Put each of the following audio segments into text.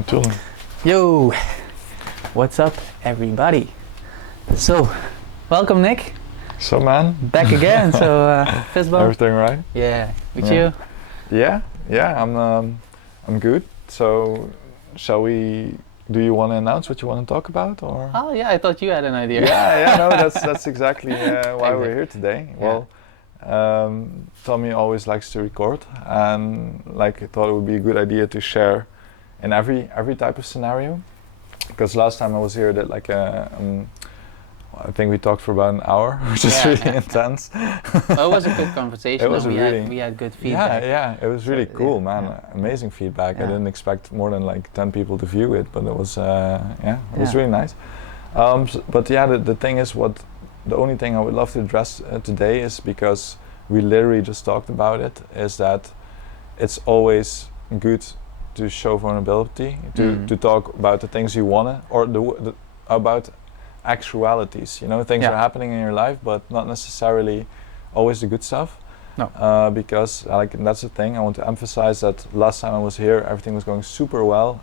natuurlijk. Yo, what's up, everybody? So, welcome, Nick. So, man. Back again. So, fist bump. Everything right? Yeah. With you? Yeah. I'm good. So, shall we? Do you want to announce what you want to talk about, or? Oh yeah, I thought you had an idea. Yeah. No, that's exactly why we're here today. Yeah. Well, Tommy always likes to record, and I thought it would be a good idea to share in every type of scenario. Because last time I was here, that I think we talked for about an hour, which is really intense. Well, it was a good conversation. It was we had good feedback. Yeah, it was really cool, man. Amazing feedback. I didn't expect more than 10 people to view it, but it was it was really nice. The thing is, the only thing I would love to address today is, because we literally just talked about it, is that it's always good to show vulnerability, to talk about the things you wanna, or about actualities. Things are happening in your life, but not necessarily always the good stuff. No. Because that's the thing. I want to emphasize that last time I was here, everything was going super well,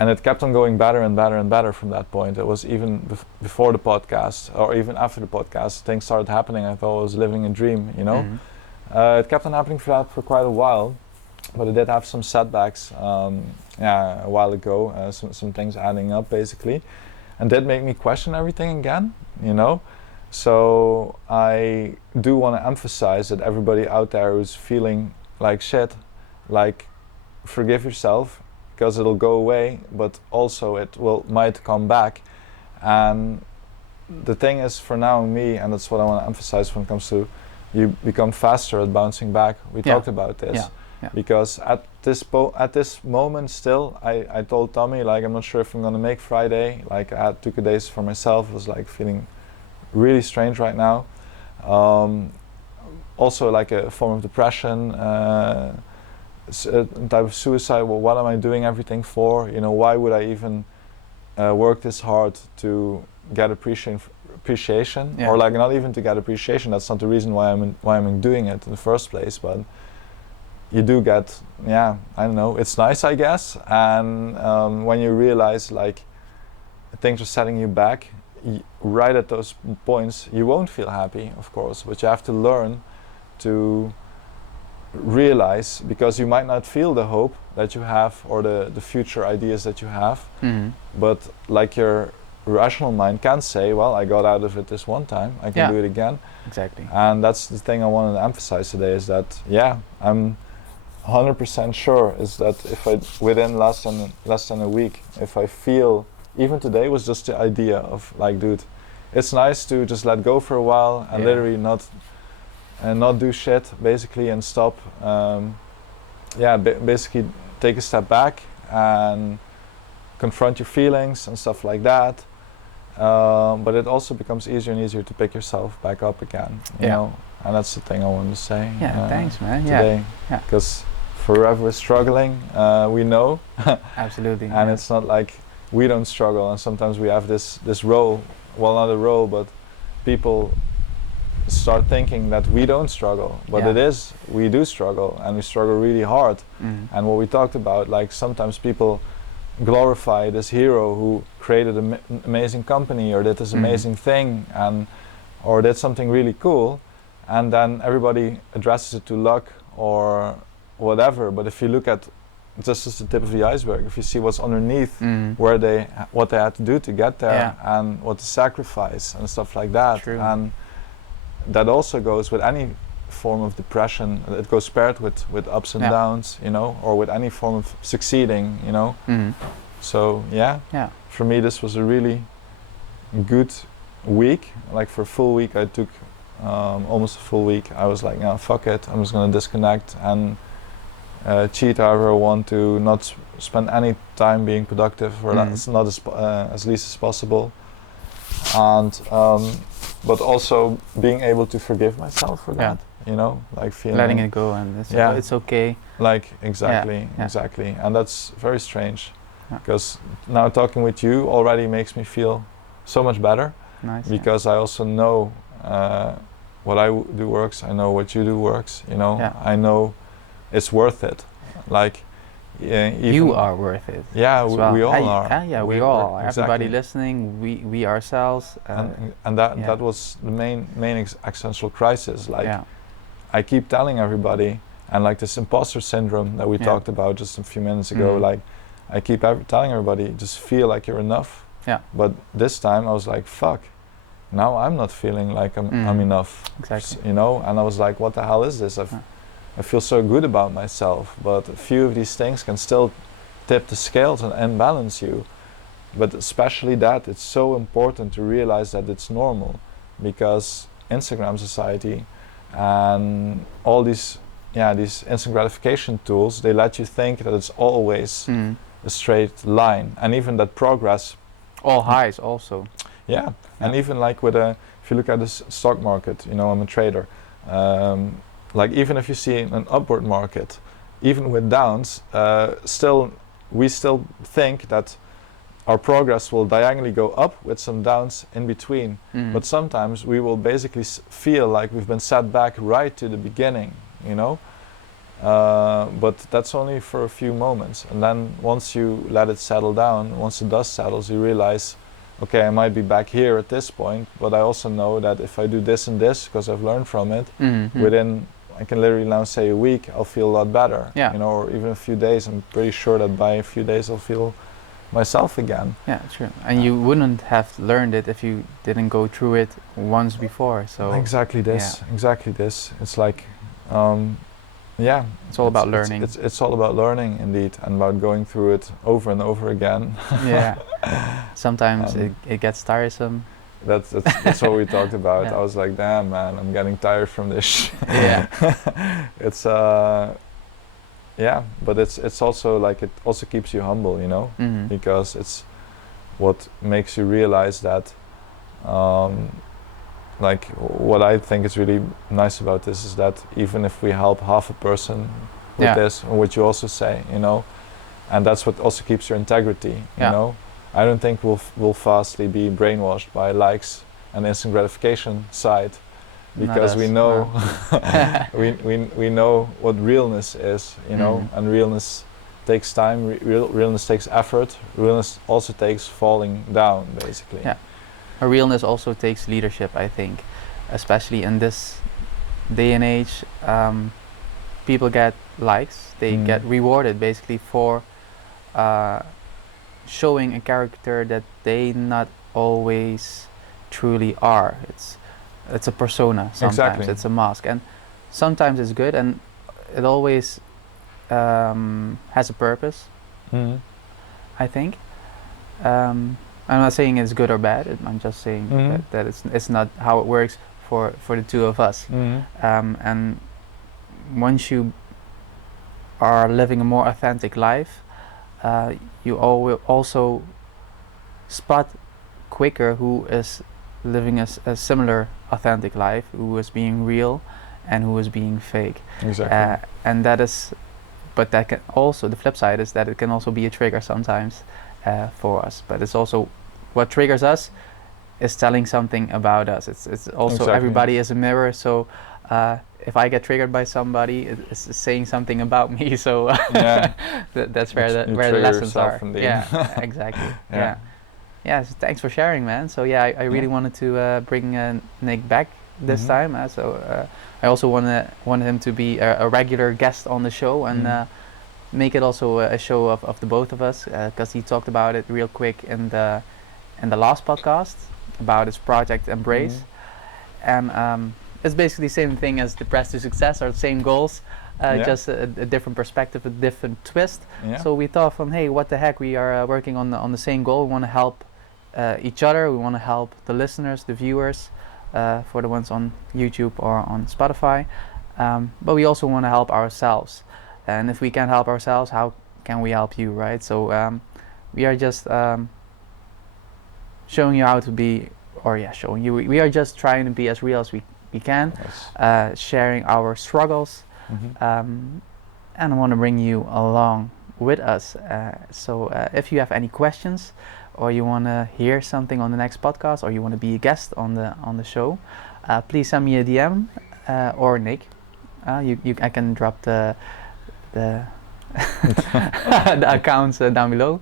and it kept on going better and better and better from that point. It was even before the podcast, or even after the podcast, things started happening. I thought I was living a dream. It kept on happening for quite a while, but I did have some setbacks a while ago. Some things adding up basically. And that made me question everything again, So I do want to emphasize that everybody out there who's feeling like shit, forgive yourself, because it'll go away, but also it might come back. And the thing is, for now, me, and that's what I want to emphasize when it comes to, you become faster at bouncing back. We talked about this. Yeah. Because at this moment still, I told Tommy, I'm not sure if I'm gonna make Friday. I took a day for myself. I was feeling really strange right now. Also a form of depression, a type of suicide. Well, what am I doing everything for? Why would I even work this hard to get appreciation? Yeah. Or not even to get appreciation. That's not the reason why I'm doing it in the first place, but you do get, I don't know, it's nice, I guess. And when you realize things are setting you back, right at those points, you won't feel happy, of course, but you have to learn to realize, because you might not feel the hope that you have, or the future ideas that you have, but your rational mind can say, well, I got out of it this one time, I can do it again. Exactly. And that's the thing I wanted to emphasize today, is that, I'm 100% sure is that if within less than a week, if I feel, even today was just the idea of dude, it's nice to just let go for a while and literally not do shit basically, and stop. Basically take a step back and confront your feelings and stuff like that. But it also becomes easier and easier to pick yourself back up again. You know, and that's the thing I wanted to say. Thanks, man. Today, because forever is struggling, we know. Absolutely. And it's not like we don't struggle, and sometimes we have this role, well, not a role, but people start thinking that we don't struggle, but it is, we do struggle, and we struggle really hard. And what we talked about, sometimes people glorify this hero who created an amazing company, or did this amazing thing, or did something really cool, and then everybody addresses it to luck or whatever. But if you look at just as the tip of the iceberg, if you see what's underneath, what they had to do to get there, and what the sacrifice and stuff like that. True. And that also goes with any form of depression. It goes paired with ups and downs, or with any form of succeeding, So for me this was a really good week. For a full week, I took almost a full week. I was no, fuck it, I'm just gonna disconnect and cheat however I want to, not spend any time being productive, or not as least as possible. And but also being able to forgive myself for that, feeling letting it go, and it's okay. Exactly, and that's very strange, because now talking with you already makes me feel so much better. Nice. Because I also know what I do works. I know what you do works. I know it's worth it. you are worth it. Yeah, we all are. Yeah, we all are. Exactly. Everybody listening, we ourselves. And that was the main existential crisis. Like, yeah. I keep telling everybody, and like this imposter syndrome that we talked about just a few minutes ago. Like, I keep telling everybody, just feel like you're enough. Yeah. But this time I was like, fuck. Now I'm not feeling like I'm enough. Exactly. You know, and I was like, what the hell is this? I feel so good about myself, but a few of these things can still tip the scales and unbalance you. But especially that, it's so important to realize that it's normal, because Instagram society and all these instant gratification tools, they let you think that it's always a straight line, and even that progress. All highs also. Yeah, and even like if you look at the stock market, you know, I'm a trader. Like, even if you see an upward market, even with downs, we still think that our progress will diagonally go up with some downs in between. But sometimes we will basically feel like we've been set back right to the beginning, you know. But that's only for a few moments, and then once you let it settle down, once the dust settles, you realize, okay, I might be back here at this point, but I also know that if I do this and this, because I've learned from it, within, I can literally now say a week, I'll feel a lot better. Yeah. You know, or even a few days. I'm pretty sure that by a few days I'll feel myself again. Yeah, true. And you wouldn't have learned it if you didn't go through it once before. So exactly this. It's like, it's all about learning. It's all about learning, indeed, and about going through it over and over again. Yeah. Sometimes it gets tiresome. That's what we talked about. I was like, damn, man, I'm getting tired from this. It's but it's also like, it also keeps you humble, you know, because it's what makes you realize that, like, what I think is really nice about this is that even if we help half a person with this, which you also say, you know, and that's what also keeps your integrity, you know. I don't think we'll fastly be brainwashed by likes and instant gratification side, because we know we know what realness is, you know, and realness takes time, realness takes effort, realness also takes falling down, basically. Yeah, realness also takes leadership, I think, especially in this day and age. People get likes, they get rewarded basically for showing a character that they not always truly are. It's a persona sometimes. It's a mask, and sometimes it's good, and it always has a purpose. I think. I'm not saying it's good or bad. I'm just saying that it's not how it works for the two of us. And once you are living a more authentic life, you will also spot quicker who is living a similar authentic life, who is being real and who is being fake. And that is, but that can also, the flip side is that it can also be a trigger sometimes for us. But it's also, what triggers us is telling something about us. It's also, everybody is a mirror, so if I get triggered by somebody, it's saying something about me. So that's where the lessons are. Yeah, exactly. Yeah. So thanks for sharing, man. So I really wanted to bring Nick back this time. I also want him to be a regular guest on the show, and make it also a show of the both of us, because he talked about it real quick in the last podcast about his project Embrace, and it's basically the same thing as the Press to Success, or the same goals, just a different perspective, a different twist. So we thought from, hey, what the heck, we are working on the same goal. We want to help each other. We want to help the listeners, the viewers, for the ones on YouTube or on Spotify. But we also want to help ourselves. And if we can't help ourselves, how can we help you, right? So we are just showing you how to be, showing you. We are just trying to be as real as we can, sharing our struggles, and I want to bring you along with us. So if you have any questions, or you want to hear something on the next podcast, or you want to be a guest on the show, please send me a DM or Nick. I can drop the the accounts down below.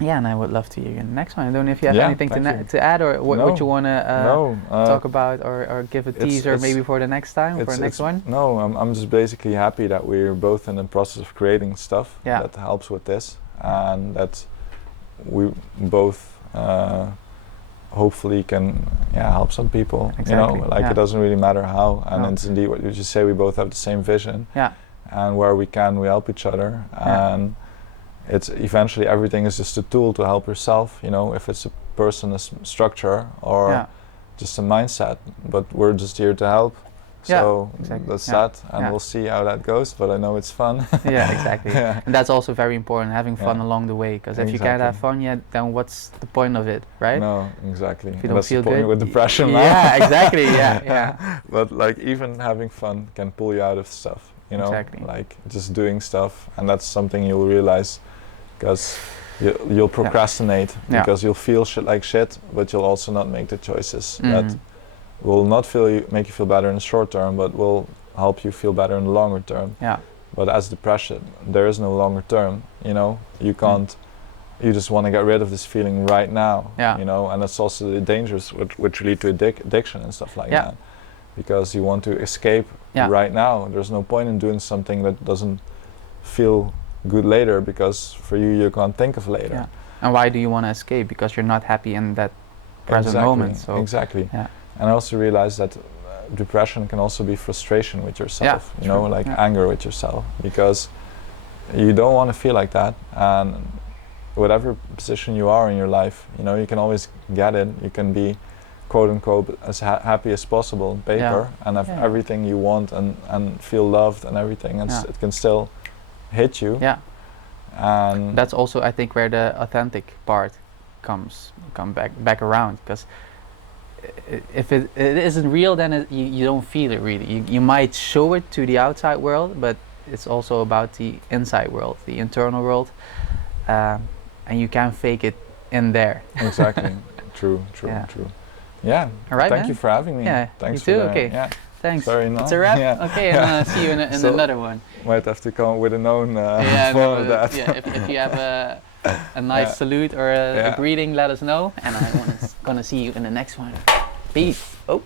And I would love to hear you in the next one. I don't know if you have anything to add, or what you want to talk about, or give a teaser maybe for the next time, for the next one. No, I'm just basically happy that we're both in the process of creating stuff that helps with this, and that we both hopefully can help some people. Exactly. It doesn't really matter how, and it's indeed what you just say. We both have the same vision, and where we can, we help each other, and it's eventually everything is just a tool to help yourself. If it's a person, a structure, or just a mindset. But we're just here to help. So that's that, and we'll see how that goes. But I know it's fun. Yeah, exactly. And that's also very important, having fun along the way. Because if you can't have fun yet, then what's the point of it, right? No, exactly. If you don't feel good with depression now. Yeah, exactly. Yeah. But even having fun can pull you out of stuff. Exactly. Like just doing stuff, and that's something you'll realize, because you'll procrastinate because you'll feel like shit, but you'll also not make the choices that will not make you feel better in the short term, but will help you feel better in the longer term. Yeah. But as depression, there is no longer term. You can't. You just want to get rid of this feeling right now. Yeah. And that's also the dangers which lead to addiction and stuff like that, because you want to escape right now. There's no point in doing something that doesn't feel good later, because for you can't think of later. Yeah. And why do you want to escape? Because you're not happy in that present moment. So exactly. Yeah. And I also realized that depression can also be frustration with yourself. Anger with yourself, because you don't want to feel like that. And whatever position you are in your life, you can always get it. You can be, quote unquote, as happy as possible on paper and have everything you want and feel loved and everything, and it can still hit you. Yeah. And that's also, I think, where the authentic part come back around, because if it isn't real, then you don't feel it really. You might show it to the outside world, but it's also about the inside world, the internal world, and you can't fake it in there. Exactly. True. Yeah. All right. Thank you for having me. Yeah. Thanks. You too. For Okay. Yeah. Thanks. Sorry, no. It's a wrap. Okay, and see you in another one. Might have to come up with a known form of that. Yeah. If you have a nice salute or a greeting, let us know, and I'm gonna see you in the next one. Peace. Oh.